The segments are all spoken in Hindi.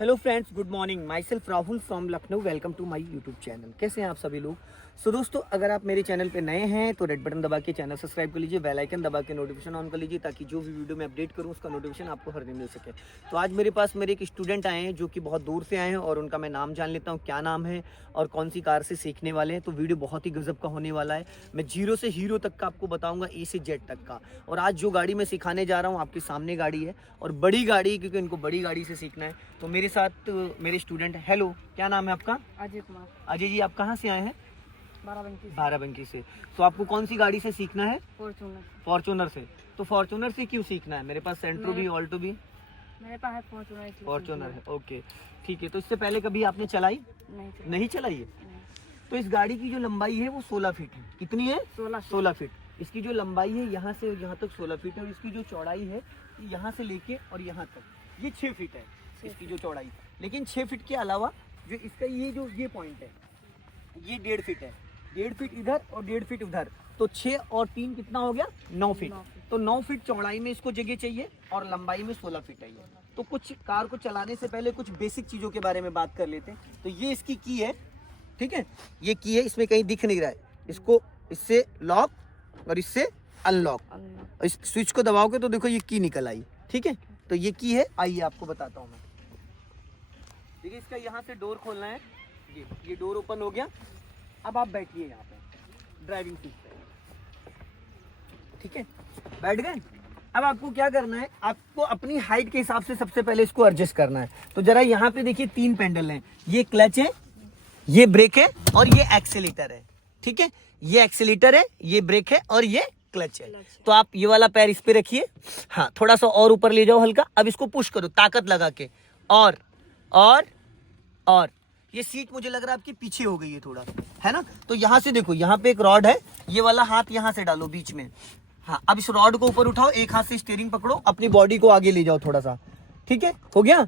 Hello friends, good morning. Myself Rahul from Lucknow. Welcome to my YouTube channel. कैसे हैं आप सभी लोग? दोस्तों, अगर आप मेरे चैनल पे नए हैं तो रेड बटन दबा के चैनल सब्सक्राइब कर लीजिए, बेल आइकन दबा के नोटिफिकेशन ऑन कर लीजिए ताकि जो भी वीडियो मैं अपडेट करूं उसका नोटिफिकेशन आपको हर दिन मिल सके। तो आज मेरे पास मेरे एक स्टूडेंट आए हैं जो कि बहुत दूर से आए हैं और उनका मैं नाम जान लेता हूँ, क्या नाम है और कौन सी कार से सीखने वाले हैं। तो वीडियो बहुत ही गजब का होने वाला है। मैं जीरो से हीरो तक का आपको बताऊँगा, ए से जेड तक का। और आज जो गाड़ी मैं सिखाने जा रहा हूँ आपके सामने गाड़ी है और बड़ी गाड़ी है, क्योंकि इनको बड़ी गाड़ी से सीखना है। तो मेरे साथ मेरे स्टूडेंट। हेलो, क्या नाम है आपका? अजय कुमार। अजय जी, आप कहाँ से आए हैं? बाराबंकी। बाराबंकी से। तो आपको कौन सी गाड़ी से सीखना है? फॉर्च्यूनर। फॉर्च्यूनर से। तो फॉर्च्यूनर से क्यों सीखना है? मेरे पास सेंट्रो भी, ऑल्टो भी। मेरे पास है फॉर्च्यूनर। फॉर्च्यूनर है, ओके ठीक है। तो इससे पहले कभी आपने चलाई? नहीं चलाई है। नहीं। तो इस गाड़ी की जो लंबाई है वो 16 फीट है। कितनी है? 16 फीट। इसकी जो लंबाई है यहाँ से यहाँ तक 16 फीट है और इसकी जो चौड़ाई है यहाँ से लेके और यहाँ तक ये 6 फीट है इसकी जो चौड़ाई। लेकिन 6 फीट के अलावा जो इसका ये पॉइंट है ये 1.5 फीट है। 1.5 फीट इधर और 1.5 फीट उधर, तो 6 और 3 कितना हो गया? 9 फीट। तो 9 फीट चौड़ाई में इसको जगह चाहिए और लंबाई में 16 फीट है ये। तो कुछ कार को चलाने से पहले कुछ बेसिक चीज़ों के बारे में बात कर लेते हैं। तो ये इसकी की है, ठीक है। ये की है, इसमें कहीं दिख नहीं रहा है। इसको इससे लॉक और इससे अनलॉक। इस स्विच को दबाओगे तो देखो ये की निकल आई, ठीक है। तो ये की है, आइए आपको बताता हूँ मैं। देखिए, इसका यहाँ से डोर खोलना है। ये डोर ओपन हो गया। अब आप बैठिए यहाँ पे ड्राइविंग सीट पे, ठीक है। बैठ गए। अब आपको क्या करना है, आपको अपनी हाइट के हिसाब से सबसे पहले इसको एडजस्ट करना है। तो जरा यहाँ पे देखिए 3 पेंडल हैं। ये क्लच है, ये ब्रेक है और ये एक्सीलेटर है, ठीक है। ये एक्सीलेटर है, ये ब्रेक है और ये क्लच है। तो आप ये वाला पैर इस पे रखिए, हाँ, थोड़ा सा और ऊपर ले जाओ हल्का। अब इसको पुश करो ताकत लगा के, और ये सीट मुझे लग रहा है आपके पीछे हो गई है थोड़ा, है ना। तो यहाँ से देखो, यहाँ पे एक रॉड है, ये वाला हाथ यहाँ से डालो बीच में, हाँ। अब इस रॉड को ऊपर उठाओ, एक हाथ से स्टीयरिंग पकड़ो, अपनी बॉडी को आगे ले जाओ थोड़ा सा, ठीक है। हो गया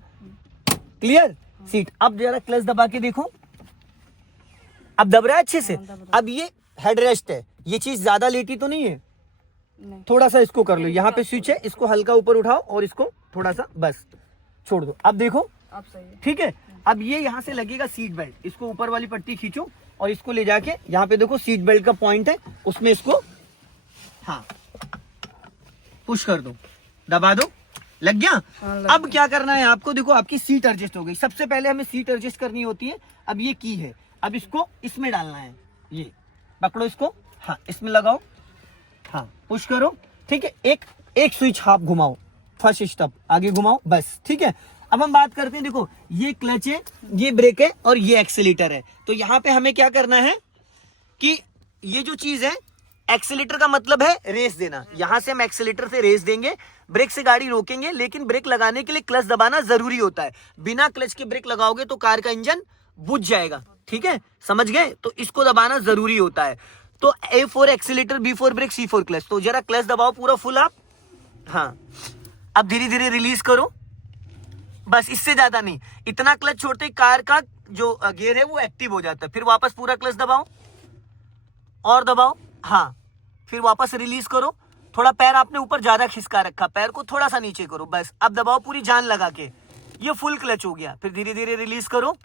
क्लियर सीट। अब जरा क्लच दबा के देखो, अब दब रहा है अच्छे से। अब ये हेडरेस्ट है, ये चीज ज्यादा लेटी तो नहीं है, थोड़ा सा इसको कर लो। यहाँ पे स्विच है, इसको हल्का ऊपर उठाओ और इसको थोड़ा सा बस छोड़ दो। अब देखो, अब सही है, ठीक है। अब ये यहाँ से लगेगा सीट बेल्ट, इसको ऊपर वाली पट्टी खींचो और इसको ले जाके यहाँ पे देखो सीट बेल्ट का पॉइंट है, उसमें इसको हाँ पुश कर दो, दबा दो, लग गया। अब क्या करना है आपको, देखो आपकी सीट एडजस्ट हो गई। सबसे पहले हमें सीट एडजस्ट करनी होती है। अब ये की है, अब इसको इसमें डालना है, ये पकड़ो इसको, हाँ, इसमें लगाओ, हाँ, पुश करो, ठीक है। एक स्विच हाफ घुमाओ, फर्स्ट स्टेप आगे घुमाओ, बस, ठीक है। अब हम बात करते हैं, देखो ये क्लच है, ये ब्रेक है और ये एक्सीलेटर है। तो यहाँ पे हमें क्या करना है कि ये जो चीज है, एक्सीलेटर का मतलब है रेस देना। यहां से हम एक्सीलेटर से रेस देंगे, ब्रेक से गाड़ी रोकेंगे। लेकिन ब्रेक लगाने के लिए क्लच दबाना जरूरी होता है। बिना क्लच के ब्रेक लगाओगे तो कार का इंजन बुझ जाएगा, ठीक है, समझ गए। तो इसको दबाना जरूरी होता है। तो A4 accelerator, B4 break, C4 clutch. तो जरा क्लच दबाओ पूरा फुल आप, हाँ। अब धीरे धीरे रिलीज करो, बस, इससे ज्यादा नहीं। इतना क्लच छोड़ते ही कार का जो गियर है वो एक्टिव हो जाता है। फिर वापस पूरा क्लच दबाओ और दबाओ, हाँ, फिर वापस रिलीज करो। थोड़ा पैर आपने ऊपर ज्यादा खिसका रखा, पैर को थोड़ा सा नीचे करो, बस। अब दबाओ पूरी जान लगा के, ये फुल क्लच हो गया। फिर धीरे धीरे रिलीज करो,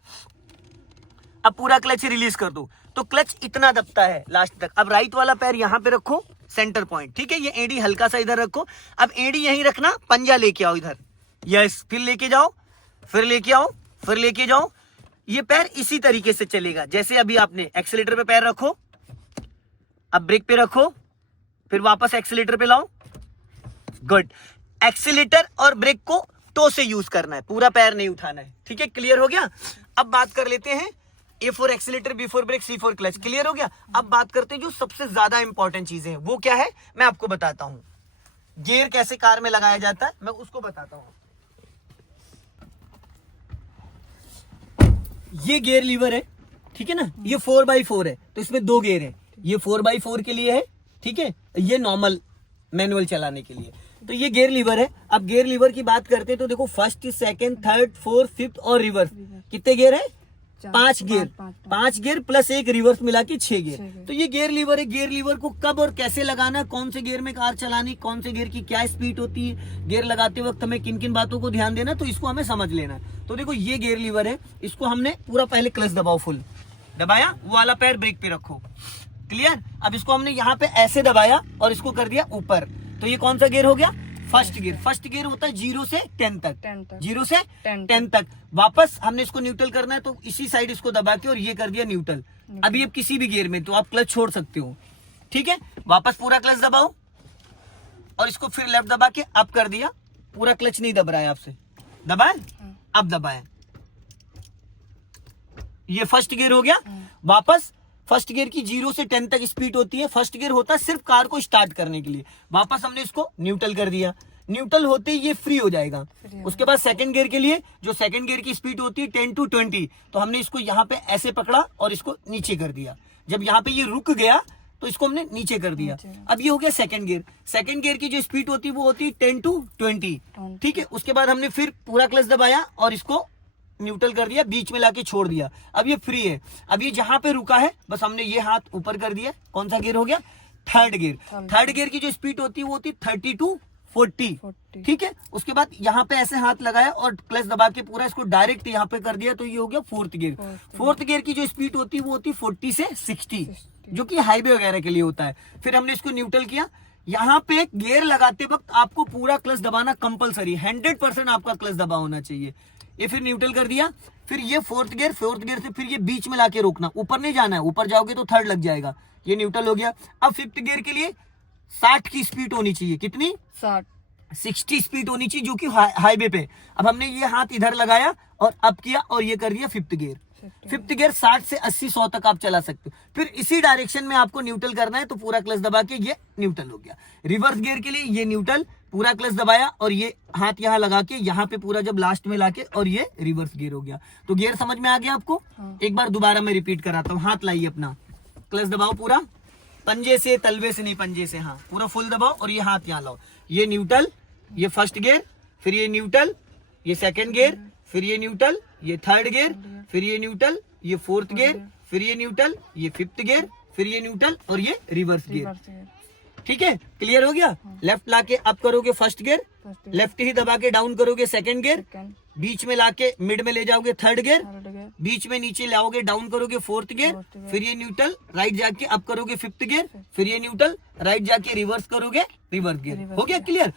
अब पूरा क्लच रिलीज कर दो। तो क्लच इतना दबता है लास्ट तक। अब राइट वाला पैर यहाँ पे रखो, सेंटर पॉइंट, ठीक है। ये एडी हल्का सा इधर रखो। अब एडी यहीं रखना, पंजा लेके आओ इधर, यस, फिर लेके जाओ, फिर लेके आओ, फिर लेके जाओ। ये पैर इसी तरीके से चलेगा जैसे अभी आपने एक्सीलेटर पे पैर रखो, अब ब्रेक पे रखो, फिर वापस एक्सीलेटर पे लाओ, गुड। एक्सीलेटर और ब्रेक को टो से यूज करना है, पूरा पैर नहीं उठाना है, ठीक है। क्लियर हो गया। अब बात कर लेते हैं A4 accelerator, B4 break, C4 clutch. Clear हो गया। अब बात करते हैं जो सबसे ज्यादा इंपॉर्टेंट चीजें हैं, वो क्या है मैं आपको बताता हूं। गियर कैसे कार में लगाया जाता है मैं उसको बताता हूं। ये गियर लीवर है, ठीक है ना। ये 4x4 है, तो इसमें 2 गियर है। ये 4x4 के लिए है, ठीक है। ये नॉर्मल मैनुअल चलाने के लिए। तो ये गियर लीवर है। अब गियर लीवर की बात करते हैं तो देखो, first, second, third, fourth, fifth और रिवर्स, कितने गियर है? 5 गियर, 5 गियर प्लस एक रिवर्स मिला के 6 गियर। 6 गियर। तो ये गियर लीवर है। गियर लीवर को कब और कैसे लगाना है, कौन से गियर में कार चलानी, कौन से गियर की क्या स्पीड होती है, गियर लगाते वक्त हमें किन किन बातों को ध्यान देना, तो इसको हमें समझ लेना है। तो देखो ये गियर लीवर है, इसको हमने पूरा पहले क्लच दबाओ, फुल दबाया, वो वाला पैर ब्रेक पे रखो, क्लियर। अब इसको हमने यहाँ पे ऐसे दबाया और इसको कर दिया ऊपर, तो ये कौन सा गियर हो गया, फर्स्ट गियर। फर्स्ट गियर होता है 0 से 10 तक, 0 से 10 तक। वापस हमने इसको न्यूट्रल करना है, तो इसी साइड इसको दबा के और ये कर दिया न्यूट्रल। अभी अब किसी भी गियर में तो आप क्लच छोड़ सकते हो, ठीक है। वापस पूरा क्लच दबाओ और इसको फिर लेफ्ट दबा के अब कर दिया, पूरा क्लच नहीं दब रहा है आपसे, दबाए अब दबाए, ये फर्स्ट गियर हो गया। वापस फर्स्ट गियर की 0 से 10 तक स्पीड होती है। फर्स्ट गियर होता है सिर्फ कार को स्टार्ट करने के लिए। वापस हमने इसको न्यूट्रल कर दिया, न्यूट्रल होते ही ये फ्री हो जाएगा। उसके बाद सेकंड गियर के लिए जो सेकंड गियर की स्पीड होती है 10 to 20, तो हमने इसको यहाँ पे ऐसे पकड़ा और इसको नीचे कर दिया। जब यहाँ पे ये रुक गया तो इसको हमने नीचे कर दिया। अब ये हो गया सेकंड गियर। सेकंड गियर की जो स्पीड होती है वो होती है 10 to 20, ठीक है। उसके बाद हमने फिर पूरा क्लच दबाया और इसको न्यूट्रल कर दिया, बीच में लाके छोड़ दिया। अब ये फ्री है। अब ये जहां पे रुका है बस हमने ये हाथ ऊपर कर दिया। कौन सा गियर हो गया, थर्ड गियर। थर्ड गियर की जो स्पीड होती है वो होती है 30 to 40, ठीक है। उसके बाद यहाँ पे ऐसे हाथ लगाया और क्लच दबा के पूरा इसको डायरेक्ट यहाँ पे कर दिया, तो ये हो गया फोर्थ गियर। फोर्थ गियर की जो स्पीड होती है वो होती है 40 से 60, जो कि हाईवे वगैरह के लिए होता है। फिर हमने इसको न्यूट्रल किया। यहाँ पे गियर लगाते वक्त आपको पूरा क्लच दबाना कंपलसरी, 100% आपका क्लच दबा होना चाहिए। ये फिर न्यूट्रल कर दिया। फिर ये फोर्थ गियर से फिर ये बीच में लाके रोकना, ऊपर नहीं जाना है, ऊपर जाओगे तो थर्ड लग जाएगा। ये न्यूट्रल हो गया। अब फिफ्थ गियर के लिए 60 की स्पीड होनी चाहिए, कितनी, 60 स्पीड होनी चाहिए, जो कि हाईवे पे। अब हमने ये हाथ इधर लगाया और अब किया और ये कर दिया फिफ्थ गियर। फिफ्थ गियर 60 से 80 100 तक आप चला सकते हो। फिर इसी डायरेक्शन में आपको न्यूट्रल करना है, तो पूरा क्लच दबा के ये न्यूट्रल हो गया। रिवर्स गियर के लिए ये न्यूट्रल, पूरा क्लच दबाया और ये हाथ यहाँ लगा के यहाँ पे पूरा जब लास्ट में लाके और ये रिवर्स गियर हो गया। तो गियर समझ में आ गया आपको। एक बार दोबारा मैं रिपीट कराता हूँ। हाथ लाइए अपना, क्लच दबाओ पूरा, पंजे से, तलवे से नहीं, पंजे से, हाँ पूरा फुल दबाओ और ये हाथ यहाँ लाओ। ये न्यूट्रल, ये फर्स्ट गियर, फिर ये न्यूट्रल, ये सेकंड गियर, फिर ये न्यूट्रल, ये थर्ड गियर, फिर ये न्यूट्रल, ये फोर्थ गियर, फिर ये न्यूट्रल, ये फिफ्थ गियर, फिर ये न्यूट्रल और ये रिवर्स गियर, ठीक है। क्लियर हो गया। लेफ्ट लाके अप करोगे फर्स्ट गियर, लेफ्ट ही दबा के डाउन करोगे सेकंड गियर, बीच में लाके मिड में ले जाओगे थर्ड गियर, बीच में नीचे लाओगे डाउन करोगे फोर्थ गियर, फिर ये न्यूट्रल, राइट जाके अप करोगे फिफ्थ गियर, फिर ये न्यूट्रल, राइट जाके रिवर्स करोगे रिवर्स गियर। हो गया क्लियर।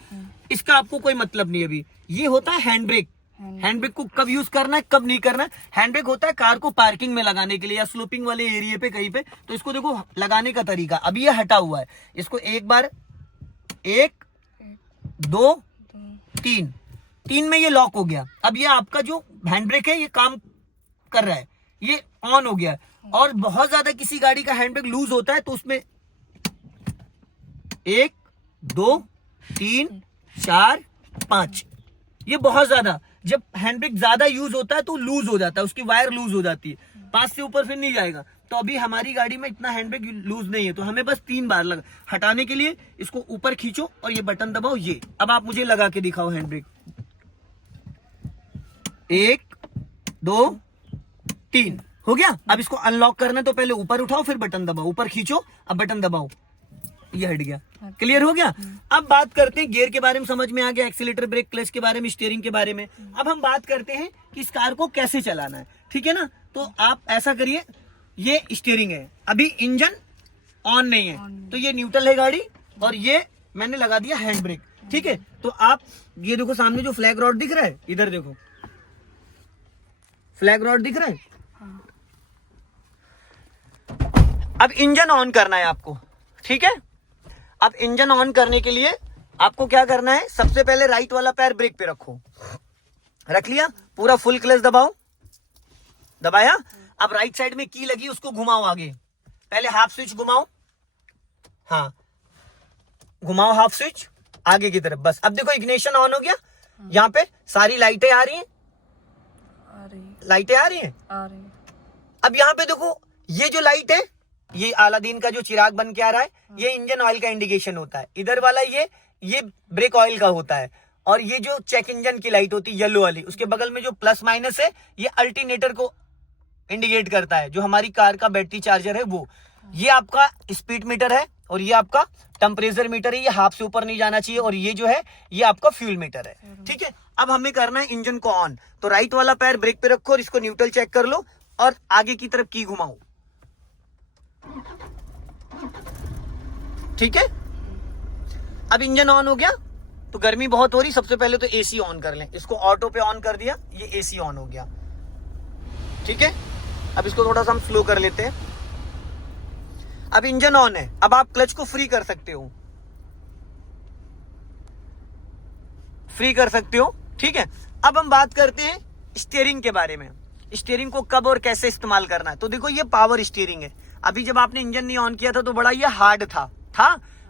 इसका आपको कोई मतलब नहीं अभी। ये होता है हैंड ब्रेक। हैंड ब्रेक को कब यूज करना है, कब नहीं करना है। हैंड ब्रेक होता है कार को पार्किंग में लगाने के लिए या स्लोपिंग वाले एरिया पे कहीं पे। तो इसको देखो लगाने का तरीका, अभी ये हटा हुआ है, इसको एक बार 1 2 3 3 में ये लॉक हो गया। अब ये आपका जो हैंड ब्रेक है ये काम कर रहा है, ये ऑन हो गया। और बहुत ज्यादा किसी गाड़ी का हैंड ब्रेक लूज होता है तो उसमें 1 2 3 4 5, ये बहुत ज्यादा, जब हैंड ब्रेक ज्यादा यूज होता है तो लूज हो जाता है, उसकी वायर लूज हो जाती है, 5 से ऊपर फिर नहीं जाएगा। तो अभी हमारी गाड़ी में इतना हैंड ब्रेक लूज नहीं है, तो हमें बस 3 बार लगा हटाने के लिए इसको ऊपर खींचो और ये बटन दबाओ। ये अब आप मुझे लगा के दिखाओ हैंड ब्रेक, 1 2 3 हो गया। अब इसको अनलॉक करना है तो पहले ऊपर उठाओ, फिर बटन दबाओ, ऊपर खींचो, अब बटन दबाओ, ये हट गया। क्लियर हो गया। अब बात करते हैं गियर के बारे में, समझ में आ गया, एक्सीलेटर, ब्रेक, क्लच के बारे में, स्टीयरिंग के बारे में। अब हम बात करते हैं कि इस कार को कैसे चलाना है, ठीक है ना। तो आप ऐसा करिए, ये स्टीयरिंग है, अभी इंजन ऑन नहीं है, तो ये न्यूट्रल है गाड़ी और ये मैंने लगा दिया हैंड ब्रेक, ठीक है। तो आप ये देखो सामने जो फ्लैग रॉड दिख रहा है, इधर देखो फ्लैग रॉड दिख रहा है। अब इंजन ऑन करना है आपको, ठीक है। अब इंजन ऑन करने के लिए आपको क्या करना है, सबसे पहले राइट वाला पैर ब्रेक पे रखो, रख लिया, पूरा फुल क्लच दबाओ, दबाया। अब राइट साइड में की लगी उसको घुमाओ आगे, पहले हाफ स्विच घुमाओ, हाँ घुमाओ हाफ स्विच आगे की तरफ, बस। अब देखो इग्निशन ऑन हो गया, यहाँ पे सारी लाइटें आ रही हैं, लाइटें आ रही हैं। अब यहाँ पे देखो ये जो लाइट है, ये अलादीन का जो चिराग बन के आ रहा है, ये इंजन ऑयल का इंडिकेशन होता है। इधर वाला ये ब्रेक ऑयल का होता है। और ये जो चेक इंजन की लाइट होती है येलो वाली, उसके बगल में जो प्लस माइनस है, ये अल्टरनेटर को इंडिकेट करता है, जो हमारी कार का बैटरी चार्जर है वो। ये आपका स्पीड मीटर है और ये आपका टेम्परेचर मीटर है, ये हाफ से ऊपर नहीं जाना चाहिए। और ये जो है ये आपका फ्यूल मीटर है, ठीक है। अब हमें करना है इंजन को ऑन। तो राइट वाला पैर ब्रेक पे रखो और इसको न्यूट्रल चेक कर लो और आगे की तरफ की घुमाओ, ठीक है। अब इंजन ऑन हो गया। तो गर्मी बहुत हो रही, सबसे पहले तो एसी ऑन कर लें। इसको ऑटो पे ऑन कर दिया, ये एसी ऑन हो गया, ठीक है। अब इसको थोड़ा सा हम स्लो कर लेते हैं। अब इंजन ऑन है। अब आप क्लच को फ्री कर सकते हो, फ्री कर सकते हो, ठीक है। अब हम बात करते हैं स्टीयरिंग के बारे में। स्टीयरिंग को कब और कैसे इस्तेमाल करना है। तो देखो ये पावर स्टीयरिंग है। अभी जब आपने इंजन नहीं ऑन किया था तो बड़ा ये हार्ड था।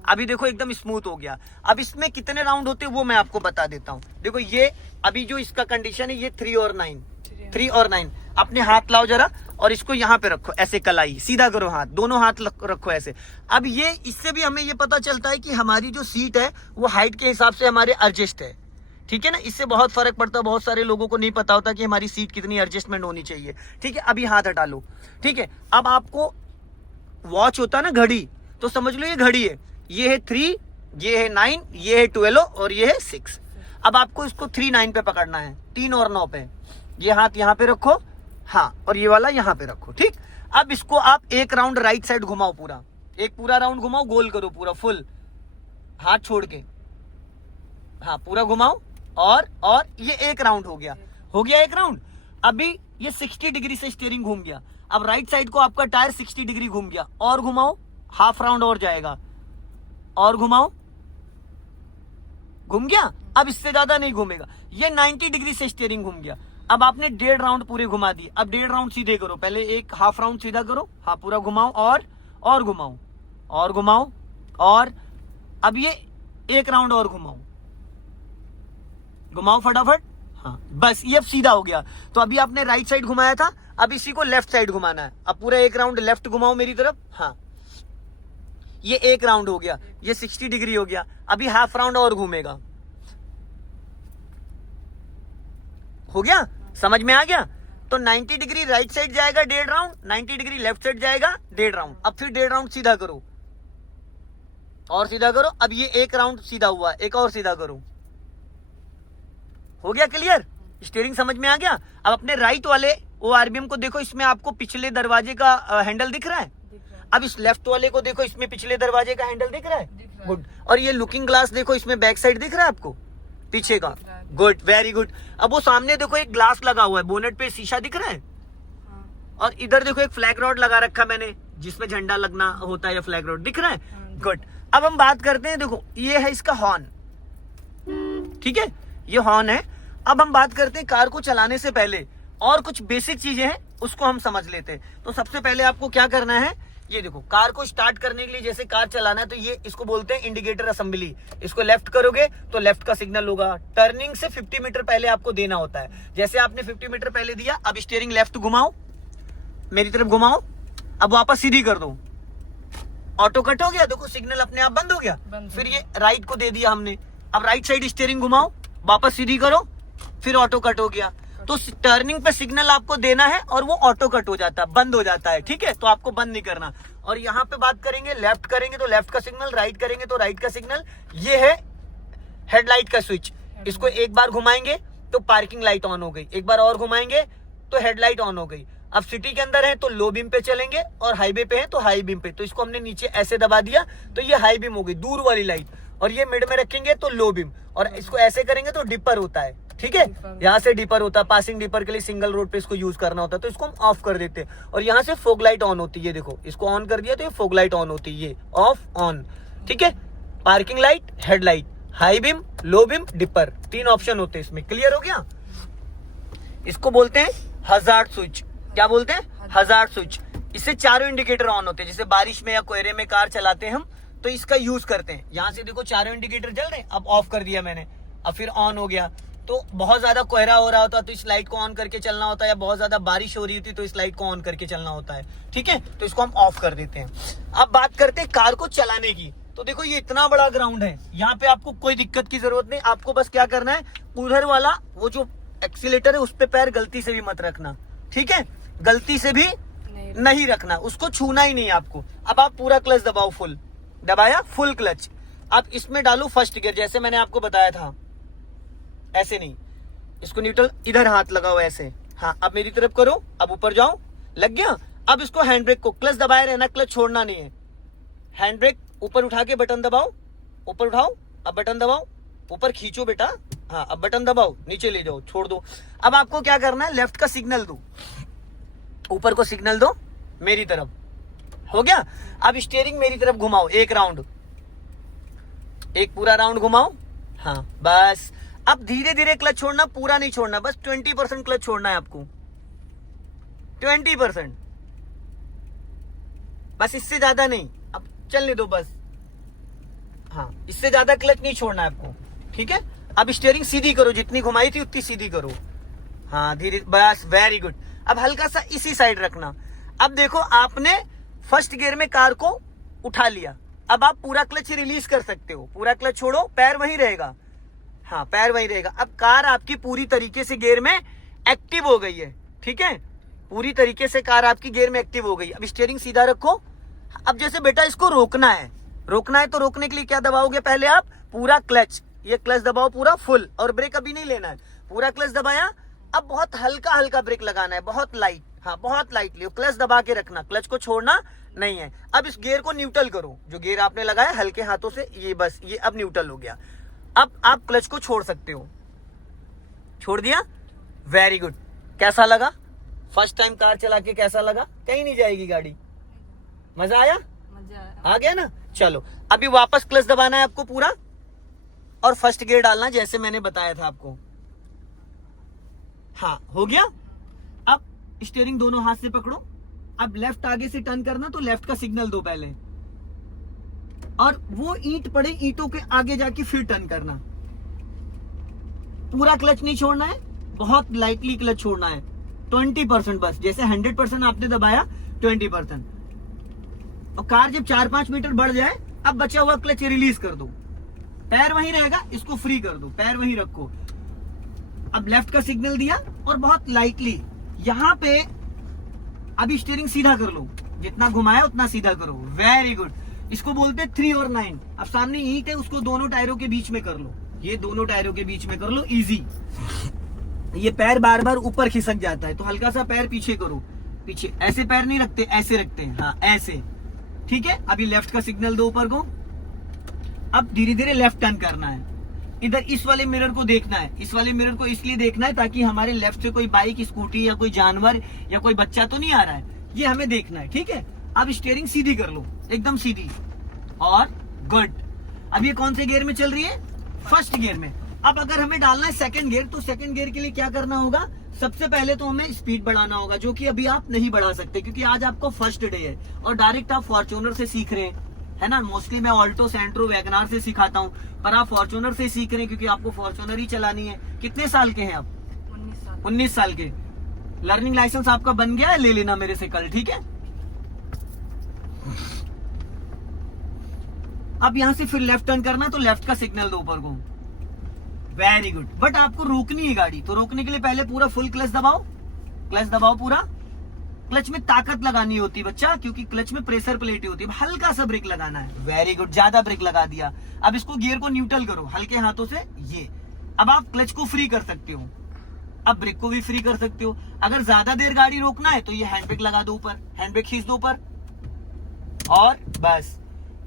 अभी देखो एकदम स्मूथ हो गया। अब इसमें कितने राउंड होते हैं वो मैं आपको बता देता हूं। देखो ये अभी जो इसका कंडीशन है ये 3 और 9, 3 और 9। अपने हाथ लाओ जरा और इसको यहाँ पे रखो, ऐसे कलाई सीधा करो, हाथ दोनों हाथ रखो ऐसे। अब ये इससे भी हमें ये पता चलता है कि हमारी जो सीट है वो हाइट के हिसाब से हमारे एडजस्ट है, ठीक है ना। इससे बहुत फर्क पड़ता है। बहुत सारे लोगों को नहीं पता होता कि हमारी सीट कितनी एडजस्टमेंट होनी चाहिए, ठीक है। अभी हाथ हटा लो, ठीक है। अब आपको वॉच होता है ना, घड़ी, तो समझ लो ये घड़ी है। ये है 3, ये है 9, ये है 12 और ये है 6। अब आपको इसको 3 9 पे पकड़ना है, 3 और 9 पे। ये हाथ यहाँ पे रखो, हाँ, और ये वाला यहाँ पे रखो, ठीक। अब इसको आप एक राउंड राइट साइड घुमाओ, पूरा एक पूरा राउंड घुमाओ, गोल करो पूरा फुल, हाथ छोड़ के, हाँ पूरा घुमाओ। और ये एक राउंड हो गया, एक राउंड। अभी ये 60 डिग्री से स्टीयरिंग घूम गया। अब राइट साइड को आपका टायर 60 डिग्री घूम गया, और घुमाओ, हाफ राउंड और जाएगा, और घुमाओ, घूम गया। अब इससे ज्यादा नहीं घूमेगा। ये 90 डिग्री से स्टीयरिंग घूम गया। अब आपने 1.5 राउंड पूरे घुमा दिए। अब 1.5 राउंड सीधे करो, पहले एक हाफ राउंड सीधा करो, हाँ पूरा घुमाओ, और घुमाओ, और घुमाओ, और अब ये एक राउंड और घुमाओ, घुमाओ फटाफट, हाँ बस ये अब सीधा हो गया। तो अभी आपने राइट साइड घुमाया था, अब इसी को लेफ्ट साइड घुमाना है। अब पूरा एक राउंड लेफ्ट घुमाओ मेरी तरफ, हाँ ये एक राउंड हो गया, ये 60 डिग्री हो गया। अभी हाफ राउंड और घूमेगा, हो गया, समझ में आ गया। तो 90 डिग्री राइट साइड जाएगा 1.5 राउंड, 90 डिग्री लेफ्ट साइड जाएगा 1.5 राउंड। अब फिर 1.5 राउंड सीधा करो, और सीधा करो। अब ये एक राउंड सीधा हुआ, एक और सीधा करो, हो गया क्लियर। स्टीयरिंग समझ में आ गया। अब अपने राइट वाले ORBM को देखो, इसमें आपको पिछले दरवाजे का हैंडल दिख रहा है। अब इस लेफ्ट वाले को देखो, इसमें पिछले दरवाजे का हैंडल दिख रहा है, गुड। और ये लुकिंग ग्लास देखो, इसमें बैक साइड दिख रहा है आपको, पीछे का, गुड, वेरी गुड। अब वो सामने देखो एक ग्लास लगा हुआ है, बोनेट पे शीशा दिख रहा है। और इधर देखो एक फ्लैग रॉड लगा रखा मैंने, जिसमें झंडा लगना होता है, या फ्लैग रॉड दिख रहा है, गुड। अब हम बात करते हैं, देखो ये है इसका हॉर्न, ठीक है, ये हॉर्न है। अब हम बात करते हैं कार को चलाने से पहले और कुछ बेसिक चीजें हैं, उसको हम समझ लेते हैं। तो सबसे पहले आपको क्या करना है, ये देखो कार को स्टार्ट करने के लिए जैसे कार चलाना है तो ये इसको बोलते हैं इंडिकेटर असेंबली। इसको लेफ्ट करोगे तो लेफ्ट का सिग्नल होगा। टर्निंग से 50 मीटर पहले आपको देना होता है। जैसे आपने 50 मीटर पहले दिया, अब स्टीयरिंग लेफ्ट घुमाओ, मेरी तरफ घुमाओ, अब वापस सीधी कर दो, ऑटो कट हो गया, देखो सिग्नल अपने आप बंद हो गया। फिर ये राइट को दे दिया हमने, अब राइट साइड स्टीयरिंग घुमाओ, वापस सीधी करो, फिर ऑटो कट हो गया। तो टर्निंग पे सिग्नल आपको देना है और वो ऑटो कट हो जाता है, बंद हो जाता है, ठीक है। तो आपको बंद नहीं करना। और यहाँ पे बात करेंगे, लेफ्ट करेंगे तो लेफ्ट का सिग्नल, राइट करेंगे तो राइट का सिग्नल। ये है हेडलाइट का स्विच, इसको एक बार घुमाएंगे तो पार्किंग लाइट ऑन हो गई, एक बार और घुमाएंगे तो हेडलाइट ऑन हो गई। अब सिटी के अंदर है तो लो बीम पे चलेंगे, और हाईवे पे है तो हाई बीम पे। तो इसको हमने नीचे ऐसे दबा दिया तो ये हाई बीम हो गई, दूर वाली लाइट। और ये मिड में रखेंगे तो लो बीम, और इसको ऐसे करेंगे तो डिपर होता है, ठीक है। यहाँ से डिपर होता है, पासिंग डिपर के लिए सिंगल रोड पे इसको यूज करना होता है, तो इसको हम ऑफ कर देते हैं। और यहाँ से फोग लाइट ऑन होती है, देखो इसको ऑन कर दिया तो ये फोग लाइट ऑन होती है, ये ऑफ ऑन, ठीक है। Parking light, headlight, high beam, low beam, dipper, 3 option होते हैं इसमें। क्लियर हो गया। इसको बोलते हैं हजार्ड स्विच। क्या बोलते हैं? Hazard switch. इससे चारों इंडिकेटर ऑन होते हैं। जैसे बारिश में या कोहरे में कार चलाते हैं हम, तो इसका यूज करते हैं। यहाँ से देखो चारों इंडिकेटर जल रहे हैं, अब ऑफ कर दिया मैंने, अब फिर ऑन हो गया। तो बहुत ज्यादा कोहरा हो रहा होता है तो इस लाइट को ऑन करके चलना होता है, या बहुत ज्यादा बारिश हो रही होती तो इस लाइट को ऑन करके चलना होता है, ठीक है। तो इसको हम ऑफ कर देते हैं। अब बात करते हैं कार को चलाने की। तो देखो ये इतना बड़ा ग्राउंड है, यहाँ पे आपको कोई दिक्कत की जरूरत नहीं। आपको बस क्या करना है, उधर वाला वो जो एक्सीलेटर है उस पे पैर गलती से भी मत रखना, ठीक है। गलती से भी नहीं रखना, उसको छूना ही नहीं आपको। अब आप पूरा क्लच दबाओ, फुल दबाया, फुल क्लच। अब इसमें डालो फर्स्ट गियर, जैसे मैंने आपको बताया था, ऐसे नहीं, इसको न्यूट्रल इधर हाथ लगाओ ऐसे। हाँ, अब मेरी तरफ करो, अब ऊपर जाओ, लग गया। अब इसको हैंड ब्रेक को क्लच दबाए रहना, क्लच छोड़ना नहीं है। हैंड ब्रेक ऊपर उठा के बटन दबाओ, ऊपर उठाओ, अब बटन दबाओ, ऊपर खींचो बेटा, हाँ अब बटन दबाओ, नीचे ले जाओ, छोड़ दो। अब आपको क्या करना है, लेफ्ट का सिग्नल दो, ऊपर को सिग्नल दो मेरी तरफ, हो गया। अब स्टीयरिंग मेरी तरफ घुमाओ, एक राउंड, एक पूरा राउंड घुमाओ, हाँ बस। अब धीरे धीरे क्लच छोड़ना, पूरा नहीं छोड़ना, बस 20% क्लच छोड़ना है आपको, 20%, बस, इससे ज्यादा नहीं। अब चलने दो बस, हाँ इससे ज्यादा क्लच नहीं छोड़ना है आपको, ठीक है। अब स्टीयरिंग सीधी करो, जितनी घुमाई थी उतनी सीधी करो, हाँ धीरे, बस वेरी गुड। अब हल्का सा इसी साइड रखना। अब देखो आपने फर्स्ट गियर में कार को उठा लिया, अब आप पूरा क्लच रिलीज कर सकते हो, पूरा क्लच छोड़ो, पैर वहीं रहेगा, हाँ पैर वहीं रहेगा। अब कार आपकी पूरी तरीके से गियर में एक्टिव हो गई है, ठीक है, पूरी तरीके से कार आपकी गियर में एक्टिव हो गई। अब स्टीयरिंग सीधा रखो। अब जैसे बेटा इसको रोकना है, रोकना है तो रोकने के लिए क्या दबाओगे, पहले आप पूरा क्लच, ये क्लच दबाओ पूरा फुल, और ब्रेक अभी नहीं लेना है, पूरा क्लच दबाया। अब बहुत हल्का हल्का ब्रेक लगाना है, बहुत लाइट, हाँ बहुत लाइटली, क्लच दबा के रखना, क्लच को छोड़ना नहीं है। अब इस गियर को न्यूट्रल करो, जो गियर आपने लगाया हल्के हाथों से, ये बस, ये अब न्यूट्रल हो गया। अब आप क्लच को छोड़ सकते हो, छोड़ दिया, वेरी गुड। कैसा लगा, फर्स्ट टाइम कार चला के कैसा लगा, कहीं नहीं जाएगी गाड़ी, मजा आया, आ गया ना। चलो अभी वापस क्लच दबाना है आपको पूरा, और फर्स्ट गियर डालना जैसे मैंने बताया था आपको, हाँ हो गया। अब स्टीयरिंग दोनों हाथ से पकड़ो, अब लेफ्ट आगे से टर्न करना, तो लेफ्ट का सिग्नल दो पहले, और वो ईंट पड़े, ईंटों के आगे जाके फिर टर्न करना। पूरा क्लच नहीं छोड़ना है, बहुत लाइटली क्लच छोड़ना है, 20% बस, जैसे 100% आपने दबाया 20%। और कार जब 4-5 मीटर बढ़ जाए, अब बचा हुआ क्लच रिलीज कर दो, पैर वहीं रहेगा, इसको फ्री कर दो, पैर वहीं रखो। अब लेफ्ट का सिग्नल दिया, और बहुत लाइटली यहां पे अभी स्टीयरिंग सीधा कर लो, जितना घुमाया उतना सीधा करो, वेरी गुड। इसको बोलते हैं 3 और 9। अब सामने ईंट है, उसको दोनों टायरों के बीच में कर लो, ये दोनों टायरों के बीच में कर लो, इजी। ये पैर बार बार ऊपर खिसक जाता है, तो हल्का सा पैर पीछे करो, पीछे, ऐसे पैर नहीं रखते, ऐसे रखते हैं, हाँ ऐसे, ठीक है। अभी लेफ्ट का सिग्नल दो ऊपर को। अब धीरे धीरे लेफ्ट टर्न करना है, इधर इस वाले मिरर को देखना है, इस वाले मिरर को इसलिए देखना है ताकि हमारे लेफ्ट से कोई बाइक, स्कूटी या कोई जानवर या कोई बच्चा तो नहीं आ रहा है, ये हमें देखना है, ठीक है। अब स्टीयरिंग सीधी कर लो, एकदम सीधी, और गुड। अब ये कौन से गियर में चल रही है, फर्स्ट गियर में। अब अगर हमें डालना है सेकंड गियर, तो सेकंड गियर के लिए क्या करना होगा, सबसे पहले तो हमें स्पीड बढ़ाना होगा, जो कि अभी आप नहीं बढ़ा सकते, क्योंकि आज आपको फर्स्ट डे है और डायरेक्ट आप फॉर्च्यूनर से सीख रहे हैं, है ना। मोस्टली मैं ऑल्टो, सेंट्रो, वैगनार से सिखाता हूँ, पर आप फॉर्च्यूनर से सीख रहे हैं, क्योंकि आपको फॉर्च्यूनर ही चलानी है। कितने साल के हैं आप, 19 साल के। लर्निंग लाइसेंस आपका बन गया है, ले लेना मेरे से कल, ठीक है। अब यहां से फिर लेफ्ट टर्न करना, तो लेफ्ट का सिग्नल दो ऊपर को, वेरी गुड। बट आपको रोकनी है गाड़ी, तो रोकने के लिए पहले पूरा फुल क्लच दबाओ, क्लच दबाओ पूरा। क्लच में ताकत लगानी होती है बच्चा, क्योंकि क्लच में प्रेशर प्लेट होती है, हल्का सा ब्रेक लगाना है, वेरी गुड, ज्यादा ब्रेक लगा दिया। अब इसको गियर को न्यूट्रल करो हल्के हाथों से, ये। अब आप क्लच को फ्री कर सकते हो, अब ब्रेक को भी फ्री कर सकते हो। अगर ज्यादा देर गाड़ी रोकना है तो ये हैंड ब्रेक लगा दो ऊपर, हैंड ब्रेक खींच दो ऊपर, और बस।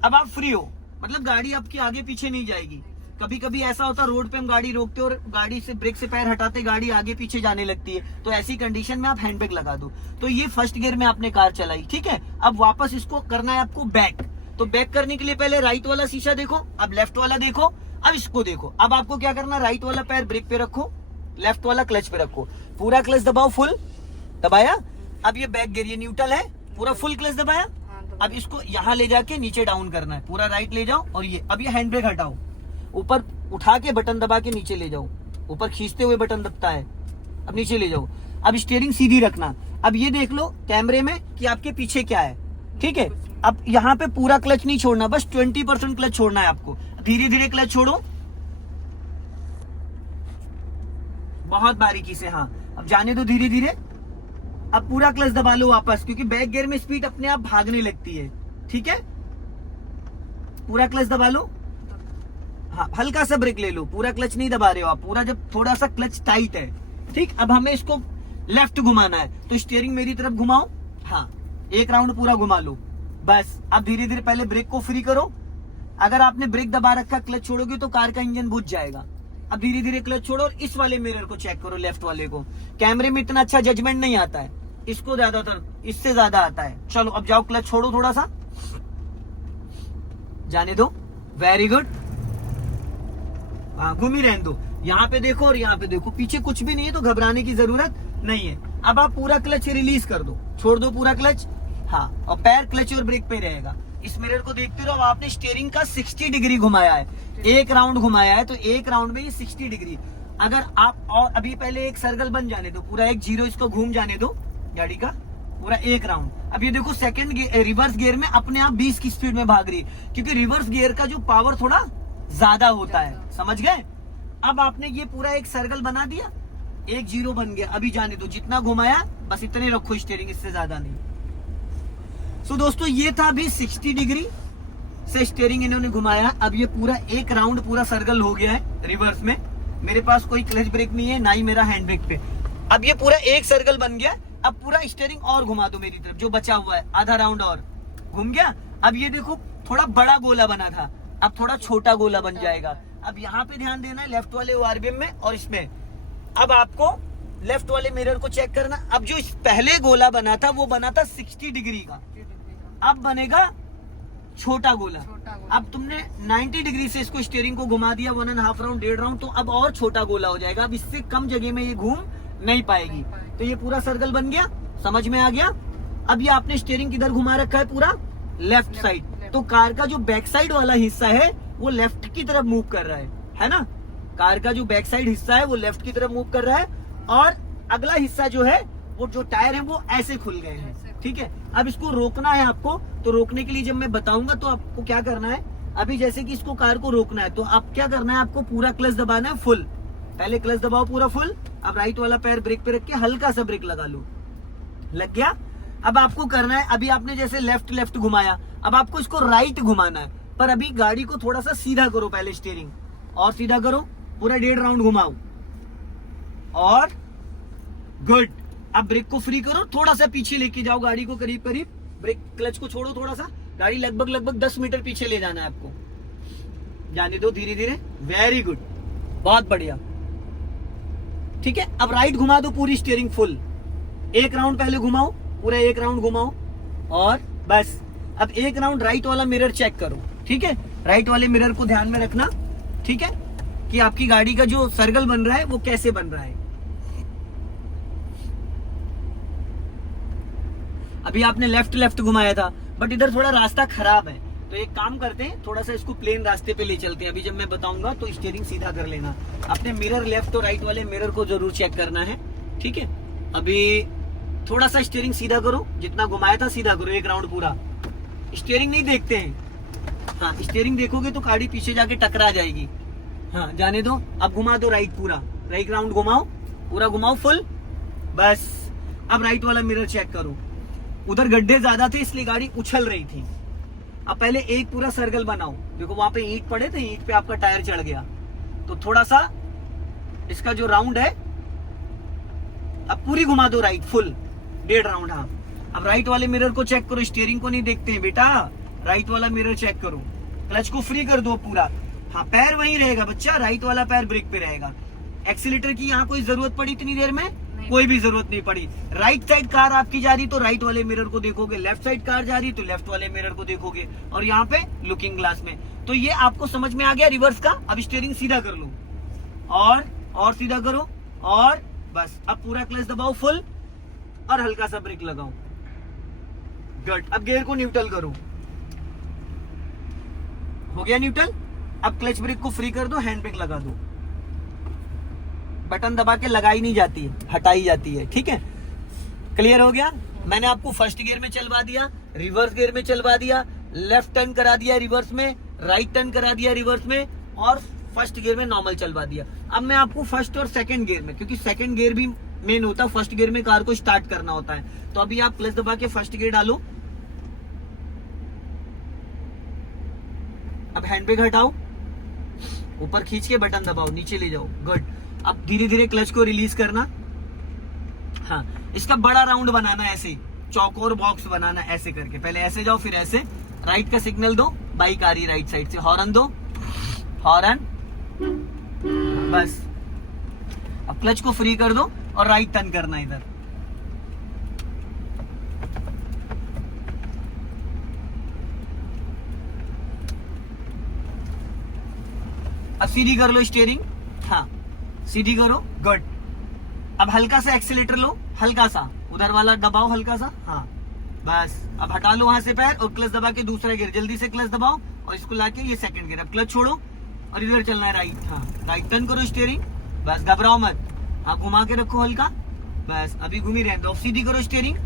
अब आप फ्री हो, मतलब गाड़ी आपकी आगे पीछे नहीं जाएगी। कभी कभी ऐसा होता है रोड पे हम गाड़ी रोकते और गाड़ी से ब्रेक से पैर हटाते गाड़ी आगे पीछे जाने लगती है, तो ऐसी कंडीशन में आप हैंड ब्रेक लगा दो। तो ये फर्स्ट गियर में आपने कार चलाई, ठीक है। अब वापस इसको करना है आपको बैक, तो बैक करने के लिए पहले राइट वाला शीशा देखो, अब लेफ्ट वाला देखो, अब इसको देखो। अब आपको क्या करना, राइट वाला पैर ब्रेक पे रखो, लेफ्ट वाला क्लच पे रखो, पूरा क्लच दबाओ, फुल दबाया। अब ये बैक गियर, ये न्यूट्रल है, पूरा फुल क्लच दबाया। अब इसको यहाँ ले जाके नीचे डाउन करना है, पूरा राइट ले जाओ, और ये अब ये हैंड ब्रेक हटाओ, ऊपर उठा के बटन दबा के नीचे ले जाओ, ऊपर खींचते हुए बटन दबता है, अब नीचे ले जाओ। अब स्टीयरिंग सीधी रखना। अब ये देख लो कैमरे में कि आपके पीछे क्या है, ठीक है। अब यहाँ पे पूरा क्लच नहीं छोड़ना, बस 20% क्लच छोड़ना है आपको। धीरे धीरे क्लच छोड़ो, बहुत बारीकी से, हाँ अब जाने दो धीरे धीरे, अब पूरा क्लच दबा लो वापस, क्योंकि बैक गियर में स्पीड अपने आप भागने लगती है। ठीक है, पूरा क्लच दबा लो। हाँ, हल्का सा ब्रेक ले लो, पूरा क्लच नहीं दबा रहे हो आप, पूरा जब थोड़ा सा क्लच टाइट है। ठीक, अब हमें इसको लेफ्ट घुमाना है, तो स्टीयरिंग मेरी तरफ घुमाओ। हाँ, एक राउंड पूरा घुमा लो बस। अब धीरे धीरे पहले ब्रेक को फ्री करो। अगर आपने ब्रेक दबा रखा, क्लच छोड़ोगे तो कार का इंजन बुझ जाएगा। अब धीरे धीरे क्लच छोड़ो और इस वाले मिरर को चेक करो, लेफ्ट वाले को। कैमरे में इतना अच्छा जजमेंट नहीं आता है, इसको ज्यादातर इससे ज्यादा आता है। चलो अब जाओ, क्लच छोड़ो, थोड़ा सा जाने दो। वेरी गुड, हाँ घूम ही रहने दो। यहाँ पे देखो और यहाँ पे देखो, पीछे कुछ भी नहीं है तो घबराने की जरूरत नहीं है। अब आप पूरा क्लच रिलीज कर दो, छोड़ दो पूरा क्लच। हाँ, और पैर क्लच और ब्रेक पे रहेगा। इस मिरर को देखते रहो। अब आपने स्टीयरिंग का 60 डिग्री घुमाया है, एक राउंड घुमाया है, तो एक राउंड में ये 60 डिग्री। अगर आप और अभी पहले एक सर्कल बन जाने दो, पूरा एक जीरो इसको घूम जाने दो गाड़ी का, पूरा एक राउंड। अब ये देखो सेकंड रिवर्स गियर में अपने आप 20 की स्पीड में भाग रही है, क्योंकि रिवर्स गियर का जो पावर थोड़ा ज्यादा होता है, समझ गए। अब आपने ये पूरा एक सर्कल बना दिया, एक जीरो बन गया। अभी जाने दो, जितना घुमाया बस इतने रखो स्टीयरिंग, इससे ज्यादा नहीं। सो दोस्तों, ये था अभी 60 डिग्री से स्टीयरिंग इन्होंने घुमाया। अब ये पूरा एक राउंड पूरा सर्कल हो गया है रिवर्स में। मेरे पास कोई क्लच ब्रेक नहीं है, ना ही मेरा हैंड ब्रेक पे। अब ये पूरा एक सर्कल बन गया। अब पूरा स्टीयरिंग और घुमा दो मेरी तरफ, जो बचा हुआ है आधा राउंड और घूम गया। अब ये देखो, थोड़ा बड़ा गोला बना था, अब थोड़ा छोटा गोला बन जाएगा। अब यहाँ पे ध्यान देना है, लेफ्ट वाले ORBM में और इसमें। अब आपको लेफ्ट वाले मिरर को चेक करना। अब जो पहले गोला बना था वो बना था 60 डिग्री का, अब बनेगा छोटा गोला। अब तुमने 90 डिग्री से इसको स्टीयरिंग को घुमा दिया, 1.5 राउंड, 1.5 राउंड, तो अब और छोटा गोला हो जाएगा। अब इससे कम जगह में ये घूम नहीं पाएगी। तो ये पूरा सर्कल बन गया, समझ में आ गया। अब ये आपने स्टीयरिंग किधर घुमा रखा है, पूरा लेफ्ट साइड। तो कार का जो बैक साइड वाला हिस्सा है वो लेफ्ट की तरफ मूव कर रहा है ना। कार का जो बैक साइड हिस्सा है वो लेफ्ट की तरफ मूव कर रहा है, और अगला हिस्सा जो है वो जो टायर है वो ऐसे खुल गए हैं। ठीक है, अब इसको रोकना है आपको। तो रोकने के लिए जब मैं बताऊंगा तो आपको क्या करना है, अभी जैसे कि इसको कार को रोकना है तो आप क्या करना है, आपको पूरा क्लच दबाना है फुल। पहले क्लच दबाओ पूरा फुल। अब राइट वाला पैर ब्रेक पे रख के हल्का सा ब्रेक लगा लो, लग गया। अब आपको करना है, अभी आपने जैसे लेफ्ट लेफ्ट घुमाया, अब आपको इसको राइट घुमाना है। पर अभी गाड़ी को थोड़ा सा सीधा करो, पहले स्टीयरिंग और सीधा करो, पूरा 1.5 राउंड घुमाओ और गुड। अब ब्रेक को फ्री करो, थोड़ा सा पीछे लेके जाओ गाड़ी को, करीब करीब। ब्रेक क्लच को छोड़ो थोड़ा सा, गाड़ी लगभग 10 मीटर पीछे ले जाना है आपको। जाने दो धीरे धीरे, वेरी गुड, बहुत बढ़िया। ठीक है, अब राइट घुमा दो पूरी स्टीयरिंग फुल। एक राउंड पहले घुमाओ, पूरा एक राउंड घुमाओ और बस। अब एक राउंड राइट वाला मिरर चेक करो। ठीक है, राइट वाले मिरर को ध्यान में रखना। ठीक है, कि आपकी गाड़ी का जो सर्कल बन रहा है वो कैसे बन रहा है। अभी आपने लेफ्ट लेफ्ट घुमाया था, बट इधर थोड़ा रास्ता खराब है, तो एक काम करते हैं, थोड़ा सा इसको प्लेन रास्ते पे ले चलते हैं। अभी जब मैं बताऊंगा तो स्टीयरिंग सीधा कर लेना। अपने मिरर लेफ्ट और राइट वाले मिरर को जरूर चेक करना है। ठीक है, अभी थोड़ा सा स्टीयरिंग सीधा करो, जितना घुमाया था सीधा करो, एक राउंड पूरा। स्टीयरिंग नहीं देखते हैं, हाँ स्टीयरिंग देखोगे तो गाड़ी पीछे जाके टकरा जाएगी। हाँ जाने दो, अब घुमा दो राइट पूरा, राइट राउंड घुमाओ, पूरा घुमाओ फुल, बस। अब राइट वाला मिरर चेक करो, उधर गड्ढे ज्यादा थे इसलिए गाड़ी उछल रही थी। अब पहले एक पूरा सर्कल बनाओ, देखो वहां पे ईंट पड़े थे, ईंट पे आपका टायर चढ़ गया, तो थोड़ा सा इसका जो राउंड है अब पूरी घुमा दो राइट फुल, 1.5 राउंड। हाँ, अब राइट वाले मिरर को चेक करो, स्टीयरिंग को नहीं देखते हैं बेटा, राइट वाला मिरर चेक करो। क्लच को फ्री कर दो पूरा, हाँ पैर वहीं रहेगा बच्चा, राइट वाला पैर ब्रेक पे रहेगा। एक्सीलेटर की यहाँ कोई जरूरत पड़ी इतनी देर में? कोई भी जरूरत नहीं पड़ी। राइट साइड कार आपकी जा रही तो राइट वाले मिरर को देखोगे, लेफ्ट साइड कार जा रही तो लेफ्ट वाले मिरर को देखोगे, और यहाँ पे लुकिंग ग्लास में। तो ये आपको समझ में आ गया रिवर्स का। अब स्टीयरिंग सीधा कर लो और सीधा करो, और बस। अब पूरा क्लच दबाओ फुल और हल्का सा ब्रेक लगाओ, गुड। अब गियर को न्यूट्रल करो, हो गया न्यूट्रल। अब क्लच ब्रेक को फ्री कर दो, हैंड ब्रेक लगा दो। बटन दबा के लगाई नहीं जाती है, हटाई जाती है। ठीक है, क्लियर हो गया। मैंने आपको फर्स्ट गियर में चलवा दिया, रिवर्स गियर में चलवा दिया, लेफ्ट टर्न करा दिया रिवर्स में, राइट टर्न करा दिया रिवर्स में, और फर्स्ट गियर में नॉर्मल चलवा दिया। अब मैं आपको फर्स्ट और सेकंड गियर में, क्योंकि सेकंड गियर भी मेन होता है, फर्स्ट गियर में कार को स्टार्ट करना होता है। तो अभी आप क्लच दबा के फर्स्ट गियर डालो, अब हैंड ब्रेक हटाओ, ऊपर खींच के बटन दबाओ, नीचे ले जाओ, गुड। अब धीरे धीरे क्लच को रिलीज करना। हाँ, इसका बड़ा राउंड बनाना, ऐसे चौकोर बॉक्स बनाना, ऐसे करके पहले ऐसे जाओ फिर ऐसे, राइट का सिग्नल दो, बाइक आ रही राइट साइड से, हॉर्न दो, हॉर्न, बस। अब क्लच को फ्री कर दो और राइट टर्न करना इधर। अब सीधी कर लो स्टीयरिंग, हाँ सीधी करो, गुड। अब हल्का सा एक्सीलेटर लो, हल्का सा उधर वाला दबाओ हल्का सा, हाँ बस। अब हटा लो वहां से पैर और क्लच दबा के दूसरा गियर, जल्दी से क्लच दबाओ और इसको लाके ये सेकंड गियर। अब क्लच छोड़ो और इधर चलना है राइट, हाँ राइट टर्न करो स्टीयरिंग, बस घबराओ मत, हाँ घुमा के रखो हल्का, बस अभी घूमी रहने दो। सीधी करो स्टीयरिंग,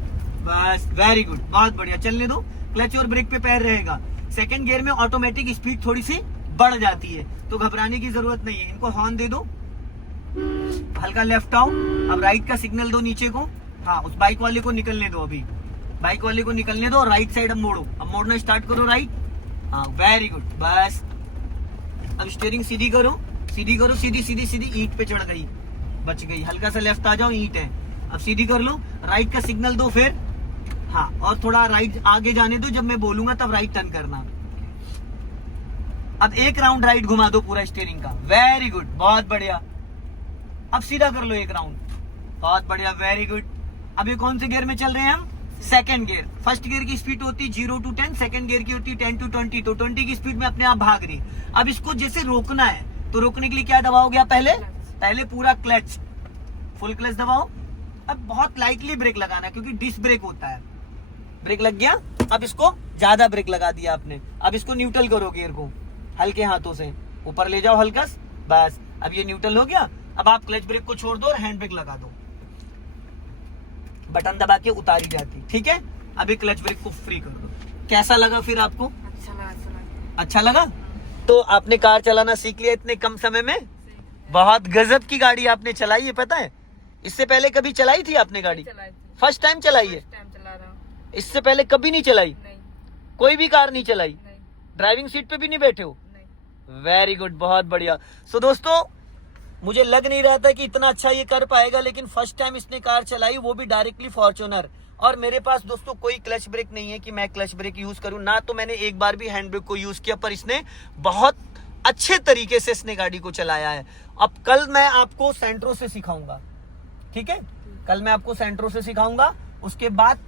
बस वेरी गुड, बहुत बढ़िया, चलने दो। क्लच और ब्रेक पे पैर रहेगा। सेकंड गियर में ऑटोमेटिक स्पीड थोड़ी सी बढ़ जाती है, तो घबराने की जरूरत नहीं है। इनको हॉर्न दे दो, हल्का लेफ्ट आओ, अब राइट का सिग्नल दो नीचे को, हाँ उस बाइक वाले को निकलने दो, अभी बाइक वाले को निकलने दो, राइट साइड अब मोड़ो, अब मोड़ना स्टार्ट करो राइट, हाँ वेरी गुड, बस। अब स्टीयरिंग सीधी करो, सीधी करो, सीधी सीधी सीधी, ईंट पे चढ़ गई, बच गई, हल्का सा लेफ्ट आ जाओ, ईंट है। अब सीधी कर लो, राइट का सिग्नल दो फिर, हाँ और थोड़ा राइट आगे जाने दो, जब मैं बोलूंगा तब राइट टर्न करना। अब एक राउंड राइट घुमा दो पूरा स्टीयरिंग का, वेरी गुड, बहुत बढ़िया। अब सीधा कर लो एक राउंड, बहुत बढ़िया, वेरी गुड। अब ये कौन से गियर में चल रहे हैं हम? Second gear. फर्स्ट गियर की स्पीड होती है 0 to 10, सेकंड गियर की होती है 10 to 20, तो 20 की स्पीड में अपने आप भाग रही। अब इसको जैसे रोकना है, तो रोकने के लिए क्या दबाओगे आप? पहले पूरा क्लच, फुल क्लच दबाओ। अब बहुत लाइटली ब्रेक लगाना है, क्योंकि डिस्क ब्रेक होता है। ब्रेक लग गया, अब इसको ज्यादा ब्रेक लगा दिया आपने, अब इसको न्यूट्रल करो गियर को, हल्के हाथों से ऊपर ले जाओ हल्का, बस। अब ये न्यूट्रल हो गया। अब आप क्लच ब्रेक को छोड़ दो और हैंड ब्रेक लगा दो, बटन दबा के उतारी जाती, ठीक है। अभी क्लच ब्रेक को फ्री कर दो। कैसा लगा फिर आपको? अच्छा लगा। अच्छा लगा? तो आपने कार चलाना सीख लिया इतने कम समय में, बहुत गजब की गाड़ी आपने चलाई है, पता है। इससे पहले कभी चलाई थी आपने गाड़ी? फर्स्ट टाइम चलाई है? इससे पहले कभी नहीं चलाई? कोई भी कार नहीं चलाई? ड्राइविंग सीट पे भी नहीं बैठे हो? वेरी गुड, बहुत बढ़िया। सो दोस्तों, मुझे लग नहीं रहा था कि इतना अच्छा ये कर पाएगा, लेकिन फर्स्ट टाइम इसने कार चलाई, वो भी डायरेक्टली फॉर्च्यूनर। और मेरे पास दोस्तों कोई क्लच ब्रेक नहीं है कि मैं क्लच ब्रेक यूज करूं ना, तो मैंने एक बार भी हैंड ब्रेक को यूज किया, पर इसने बहुत अच्छे तरीके से इसने गाड़ी को चलाया है। अब कल मैं आपको सेंट्रो से सिखाऊंगा, ठीक है, कल मैं आपको सेंट्रो से सिखाऊंगा। उसके बाद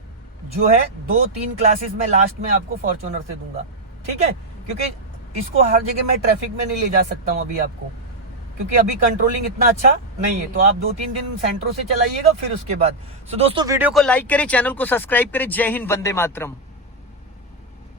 जो है 2-3 क्लासेस में लास्ट में आपको फॉर्च्यूनर से दूंगा, ठीक है, क्योंकि इसको हर जगह मैं ट्रैफिक में नहीं ले जा सकता हूं अभी आपको, क्योंकि अभी कंट्रोलिंग इतना अच्छा नहीं है। तो आप 2-3 दिन सेंट्रो से चलाइएगा, फिर उसके बाद। सो दोस्तों, वीडियो को लाइक करें, चैनल को सब्सक्राइब करें। जय हिंद, वंदे मातरम।